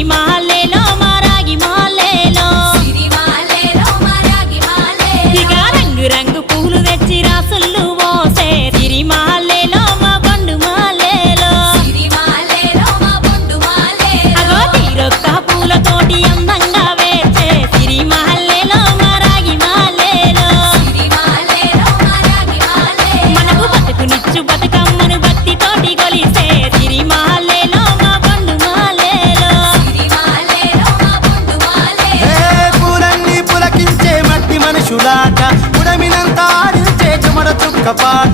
సిరిమాలేలో మారాగి మాలేలో ఇక రంగు రంగు పూలు తెచ్చి రాసుళ్ళు పోసే సిరిమాలేలో మా పండు మాలేలో అగో తీరొక్క పూలతోటి అందంగా వేచే సిరిమాలేలో మారాగి మాలేలో మనకు బతుకునిచ్చు బతుకమ్మను భక్తితోటి కొలిసే సిరిమాలేలో మా పండు మాలేలో పూలన్నీ పులకించే మట్టి మనుషులాట ఉడమినంత ఆడించే చెమడ చుక్క పాట